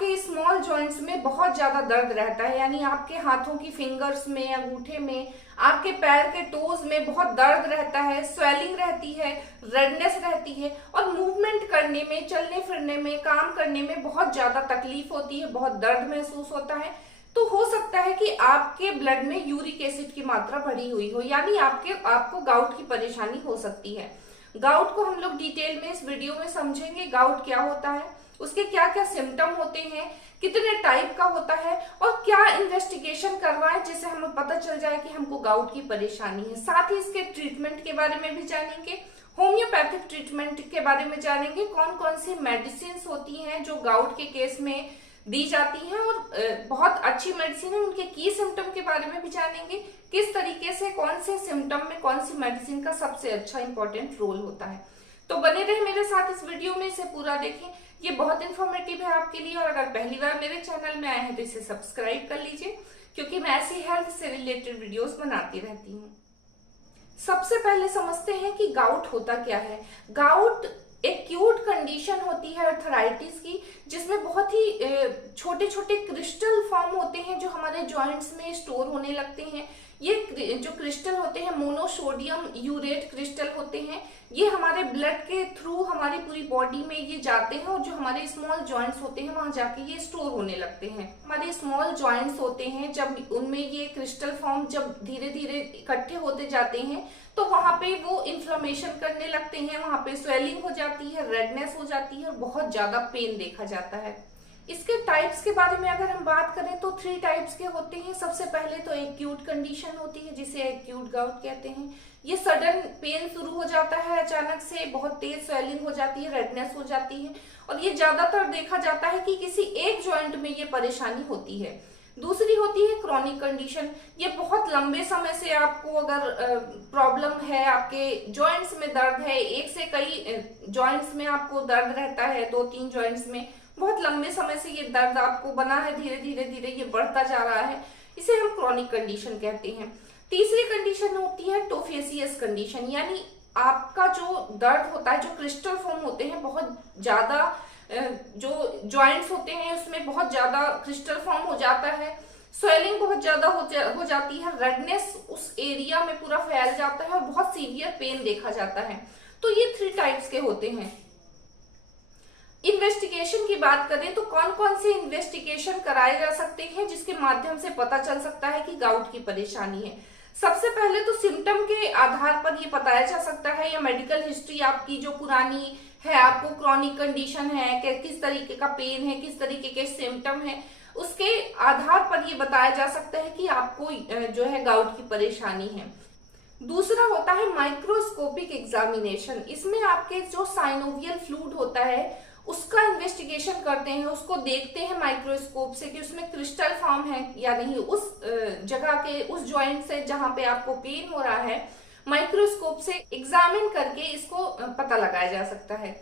आपके small joints में बहुत ज्यादा दर्द रहता है, यानी आपके हाथों की फिंगर्स में, अंगूठे में, आपके पैर के टोज में बहुत दर्द रहता है, स्वेलिंग रहती है, रेडनेस रहती है और मूवमेंट करने में, चलने फिरने में, काम करने में बहुत ज्यादा तकलीफ होती है, बहुत दर्द महसूस होता है, तो हो सकता है कि आपके ब्लड में यूरिक एसिड की मात्रा बढ़ी हुई हो, यानी आपको गाउट की परेशानी हो सकती है। गाउट को हम लोग डिटेल में इस वीडियो में समझेंगे। गाउट क्या होता है, उसके क्या क्या सिम्टम होते हैं, कितने टाइप का होता है और क्या इन्वेस्टिगेशन करवाएं जिससे हमें पता चल जाए कि हमको गाउट की परेशानी है। साथ ही इसके ट्रीटमेंट के बारे में भी जानेंगे, होम्योपैथिक ट्रीटमेंट के बारे में जानेंगे, कौन कौन सी मेडिसिन होती हैं जो गाउट के केस में दी जाती हैं और बहुत अच्छी मेडिसिन है, उनके की सिम्टम के बारे में भी जानेंगे, किस तरीके से कौन से सिम्टम में कौन सी मेडिसिन का सबसे अच्छा इंपॉर्टेंट रोल होता है। तो बने रहे मेरे साथ इस वीडियो में, इसे पूरा देखें, ये बहुत इन्फॉर्मेटिव है आपके लिए। और अगर पहली बार मेरे चैनल में आए हैं तो इसे सब्सक्राइब कर लीजिए, क्योंकि मैं ऐसी हेल्थ से रिलेटेड वीडियोस बनाती रहती हूँ। सबसे पहले समझते हैं कि गाउट होता क्या है। गाउट एक एक्यूट कंडीशन होती है अर्थराइटिस की, जिसमें बहुत ही छोटे छोटे क्रिस्टल फॉर्म होते हैं जो हमारे जॉइंट्स में स्टोर होने लगते हैं। ये जो क्रिस्टल होते हैं मोनोसोडियम यूरेट क्रिस्टल होते हैं, ये हमारे ब्लड के थ्रू हमारी पूरी बॉडी में ये जाते हैं और जो हमारे स्मॉल जॉइंट्स होते हैं वहां जाके ये स्टोर होने लगते हैं। हमारे स्मॉल जॉइंट्स होते हैं, जब उनमें ये क्रिस्टल फॉर्म जब धीरे धीरे इकट्ठे होते जाते हैं तो वहां पे वो इन्फ्लेमेशन करने लगते हैं, वहां पे स्वेलिंग हो जाती है, रेडनेस हो जाती है और बहुत ज्यादा पेन देखा जाता है। इसके टाइप्स के बारे में अगर हम बात करें तो 3 टाइप्स के होते हैं। सबसे पहले तो एक्यूट कंडीशन होती है जिसे एक्यूट गाउट कहते हैं। ये सडन पेन शुरू हो जाता है, अचानक से बहुत तेज स्वेलिंग हो जाती है, रेडनेस हो जाती है और ये ज्यादातर देखा जाता है कि किसी एक जॉइंट में ये परेशानी होती है। दूसरी होती है क्रॉनिक कंडीशन। ये बहुत लंबे समय से आपको अगर प्रॉब्लम है, आपके जॉइंट्स में दर्द है, एक से कई जॉइंट्स में आपको दर्द रहता है, 2-3 जॉइंट्स में बहुत लंबे समय से ये दर्द आपको बना है, धीरे धीरे धीरे ये बढ़ता जा रहा है, इसे हम क्रॉनिक कंडीशन कहते हैं। तीसरी कंडीशन होती है टोफेसियस कंडीशन, यानी आपका जो दर्द होता है, जो क्रिस्टल फॉर्म होते हैं, बहुत ज्यादा जो जॉइंट्स होते हैं उसमें बहुत ज्यादा क्रिस्टल फॉर्म हो जाता है, स्वेलिंग बहुत ज्यादा हो जाती है, रेडनेस उस एरिया में पूरा फैल जाता है और बहुत सीवियर पेन देखा जाता है। तो ये 3 टाइप्स के होते हैं। इन्वेस्टिगेशन की बात करें तो कौन कौन से इन्वेस्टिगेशन कराए जा सकते हैं जिसके माध्यम से पता चल सकता है कि गाउट की परेशानी है। सबसे पहले तो सिम्टम के आधार पर ये बताया जा सकता है, या मेडिकल हिस्ट्री आपकी जो पुरानी है, आपको क्रॉनिक कंडीशन है, किस तरीके का पेन है, किस तरीके के सिम्टम है, उसके आधार पर ये बताया जा सकता है कि आपको जो है गाउट की परेशानी है। दूसरा होता है माइक्रोस्कोपिक एग्जामिनेशन। इसमें आपके जो साइनोवियल फ्लूइड होता है उसका इन्वेस्टिगेशन करते हैं, उसको देखते हैं माइक्रोस्कोप से कि उसमें क्रिस्टल फॉर्म है या नहीं, उस जगह के, उस जॉइंट से जहां पे आपको पेन हो रहा है, माइक्रोस्कोप से एग्जामिन करके इसको पता लगाया जा सकता है।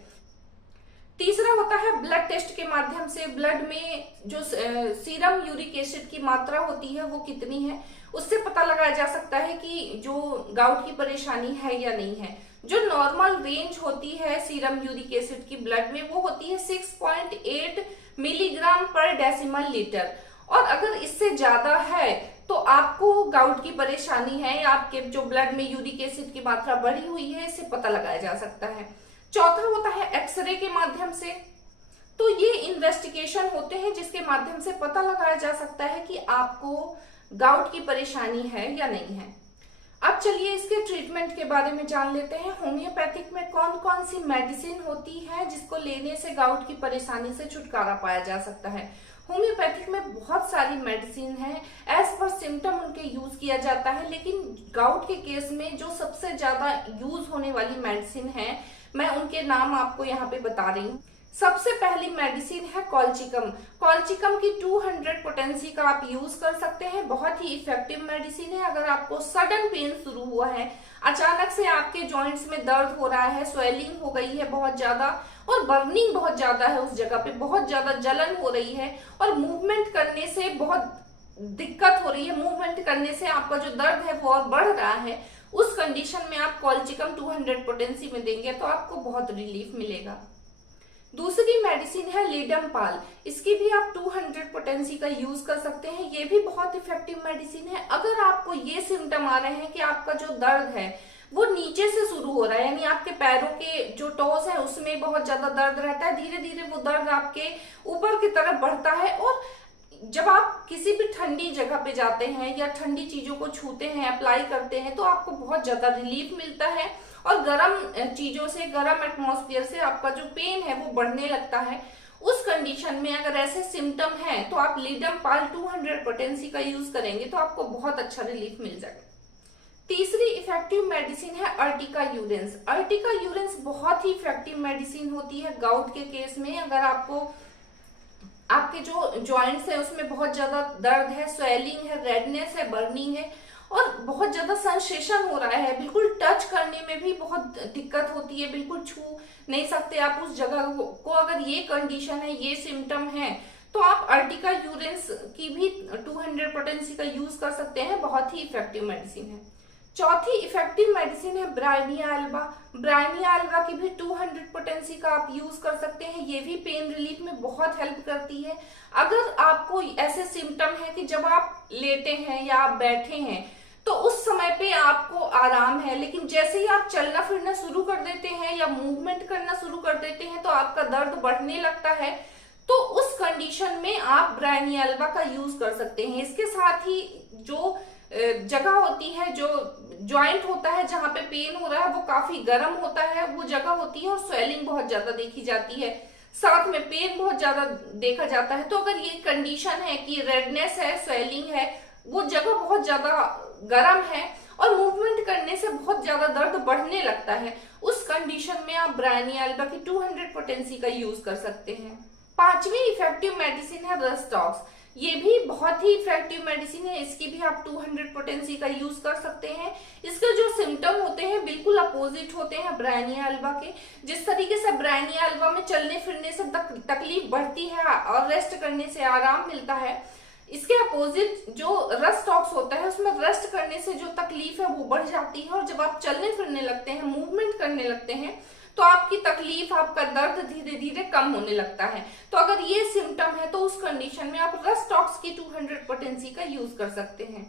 तीसरा होता है ब्लड टेस्ट के माध्यम से, ब्लड में जो सीरम यूरिक एसिड की मात्रा होती है वो कितनी है, उससे पता लगाया जा सकता है कि जो गाउट की परेशानी है या नहीं है। जो नॉर्मल रेंज होती है सीरम यूरिक एसिड की ब्लड में वो होती है 6.8 मिलीग्राम पर डेसिमल लीटर, और अगर इससे ज्यादा है तो आपको गाउट की परेशानी है या आपके जो ब्लड में यूरिक एसिड की मात्रा बढ़ी हुई है, इससे पता लगाया जा सकता है। चौथा होता है एक्सरे के माध्यम से। तो ये इन्वेस्टिगेशन होते हैं जिसके माध्यम से पता लगाया जा सकता है कि आपको गाउट की परेशानी है या नहीं है। अब चलिए इसके ट्रीटमेंट के बारे में जान लेते हैं। होम्योपैथिक में कौन कौन सी मेडिसिन होती है जिसको लेने से गाउट की परेशानी से छुटकारा पाया जा सकता है। होम्योपैथिक में बहुत सारी मेडिसिन है, एज पर सिम्टम उनके यूज किया जाता है, लेकिन गाउट के केस में जो सबसे ज्यादा यूज होने वाली मेडिसिन है मैं उनके नाम आपको यहाँ पे बता रही हूँ। सबसे पहली मेडिसिन है कॉल्चिकम। कॉल्चिकम की 200 पोटेंसी का आप यूज कर सकते हैं, बहुत ही इफेक्टिव मेडिसिन है। अगर आपको सडन पेन शुरू हुआ है, अचानक से आपके जॉइंट्स में दर्द हो रहा है, स्वेलिंग हो गई है बहुत ज्यादा और बर्निंग बहुत ज्यादा है, उस जगह पे बहुत ज्यादा जलन हो रही है और मूवमेंट करने से बहुत दिक्कत हो रही है, मूवमेंट करने से आपका जो दर्द है वो और बढ़ रहा है, उस कंडीशन में आप कॉल्चिकम 200 पोटेंसी में देंगे तो आपको बहुत रिलीफ मिलेगा। दूसरी मेडिसिन है लीडमपाल। इसकी भी आप 200 पोटेंसी का यूज कर सकते हैं। ये भी बहुत इफेक्टिव मेडिसिन है। अगर आपको ये सिम्टम आ रहे हैं कि आपका जो दर्द है वो नीचे से शुरू हो रहा है, यानी आपके पैरों के जो टोस है उसमें बहुत ज्यादा दर्द रहता है, धीरे धीरे वो दर्द आपके ऊपर की तरफ बढ़ता है, और जब आप किसी भी ठंडी जगह पे जाते हैं या ठंडी चीजों को छूते हैं, अप्लाई करते हैं, तो आपको बहुत ज्यादा रिलीफ मिलता है, और गर्म चीजों से, गर्म एटमॉस्फेयर से आपका जो पेन है वो बढ़ने लगता है। उस कंडीशन में अगर ऐसे सिम्टम है तो आप लीडमपाल 200 पोटेंसी का यूज करेंगे तो आपको बहुत अच्छा रिलीफ मिल जाएगा। तीसरी इफेक्टिव मेडिसिन है अर्टिका यूरेंस। अर्टिका यूरेंस बहुत ही इफेक्टिव मेडिसिन होती है गाउट के केस में। अगर आपको आपके जो जॉइंट्स है उसमें बहुत ज्यादा दर्द है, स्वेलिंग है, रेडनेस है, बर्निंग है, और बहुत ज्यादा सेंसेशन हो रहा है, बिल्कुल टच करने में भी बहुत दिक्कत होती है, बिल्कुल छू नहीं सकते आप उस जगह को, अगर ये कंडीशन है, ये सिम्टम है, तो आप अर्टिका यूरेंस की भी 200 पोटेंसी का यूज कर सकते हैं। बहुत ही इफेक्टिव मेडिसिन है। चौथी इफेक्टिव मेडिसिन है ब्रायनिया एल्बा। ब्रायनिया एल्बा की भी 200 पोटेंसी का आप यूज कर सकते हैं। ये भी पेन रिलीफ में बहुत हेल्प करती है। अगर आपको ऐसे सिम्टम है कि जब आप लेटे हैं या आप बैठे हैं तो उस समय पे आपको आराम है, लेकिन जैसे ही आप चलना फिरना शुरू कर देते हैं या मूवमेंट करना शुरू कर देते हैं तो आपका दर्द बढ़ने लगता है, तो उस कंडीशन में आप ब्रायनिया एल्बा का यूज कर सकते हैं। इसके साथ ही जो जगह होती है, जो जॉइंट होता है जहां पे पेन हो रहा है, वो काफी गर्म होता है, वो जगह होती है, और स्वेलिंग बहुत ज्यादा देखी जाती है, साथ में पेन बहुत ज्यादा देखा जाता है। तो अगर ये कंडीशन है कि रेडनेस है, स्वेलिंग है, वो जगह बहुत ज्यादा गर्म है और मूवमेंट करने से बहुत ज्यादा दर्द बढ़ने लगता है, उस कंडीशन में आप ब्रायनिया एल्बा की 200 पोटेंसी का यूज कर सकते हैं। पांचवी इफेक्टिव मेडिसिन है रस्टॉक्स। ये भी बहुत ही इफेक्टिव मेडिसिन है। इसकी भी आप 200 पोटेंसी का यूज कर सकते हैं। इसके जो सिम्टम होते हैं बिल्कुल अपोजिट होते हैं ब्रायनिया एल्बा के। जिस तरीके से ब्रायनिया एल्बा में चलने फिरने से तकलीफ बढ़ती है और रेस्ट करने से आराम मिलता है, इसके अपोजिट जो रस्टॉक्स होता है उसमें रेस्ट करने से जो तकलीफ है वो बढ़ जाती है, और जब आप चलने फिरने लगते हैं, मूवमेंट करने लगते हैं, तो आपकी तकलीफ, आपका दर्द धीरे धीरे कम होने लगता है। तो अगर ये सिम्टम है तो उस कंडीशन में आप रस्टॉक्स की 200 पोटेंसी का यूज कर सकते हैं।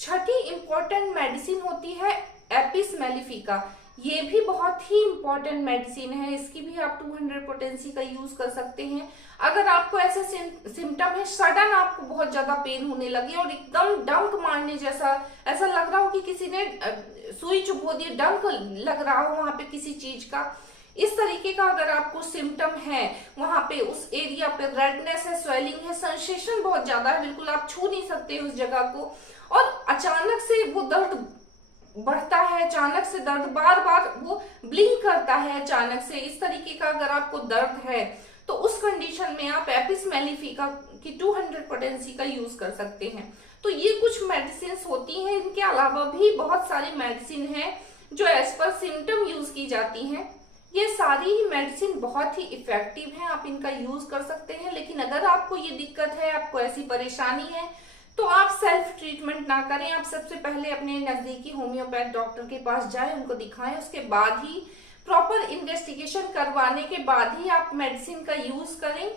छठी इंपॉर्टेंट मेडिसिन होती है एपिस मेलिफिका। ये भी बहुत ही इंपॉर्टेंट मेडिसिन है। इसकी भी आप 200 पोटेंसी का यूज कर सकते हैं। अगर आपको ऐसे सिम्टम है, सडन आपको बहुत ज्यादा पेन होने लगे और एकदम डंक मारने जैसा, ऐसा लग रहा हो कि किसी ने सुई चुभो दी, डंक लग रहा हो वहां पे किसी चीज का, इस तरीके का अगर आपको सिम्टम है, वहां पे उस एरिया पे रेडनेस है, स्वेलिंग है, सेंसेशन बहुत ज्यादा है, बिल्कुल आप छू नहीं सकते उस जगह को, और अचानक से वो दर्द बढ़ता है, अचानक से दर्द बार बार वो ब्लिंक करता है अचानक से, इस तरीके का अगर आपको दर्द है तो उस कंडीशन में आप एपिस मेलिफिका की 200 पोटेंसी का यूज कर सकते हैं। तो ये कुछ मेडिसिन होती हैं। इनके अलावा भी बहुत सारी मेडिसिन है जो एज पर सिम्टम यूज की जाती हैं। ये सारी ही मेडिसिन बहुत ही इफेक्टिव है, आप इनका यूज कर सकते हैं। लेकिन अगर आपको ये दिक्कत है, आपको ऐसी परेशानी है, तो आप सेल्फ ट्रीटमेंट ना करें। आप सबसे पहले अपने नजदीकी होम्योपैथ डॉक्टर के पास जाएं, उनको दिखाएं, उसके बाद ही प्रॉपर इन्वेस्टिगेशन करवाने के बाद ही आप मेडिसिन का यूज करें।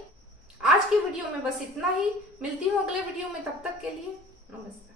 आज की वीडियो में बस इतना ही। मिलती हूँ अगले वीडियो में, तब तक के लिए नमस्ते।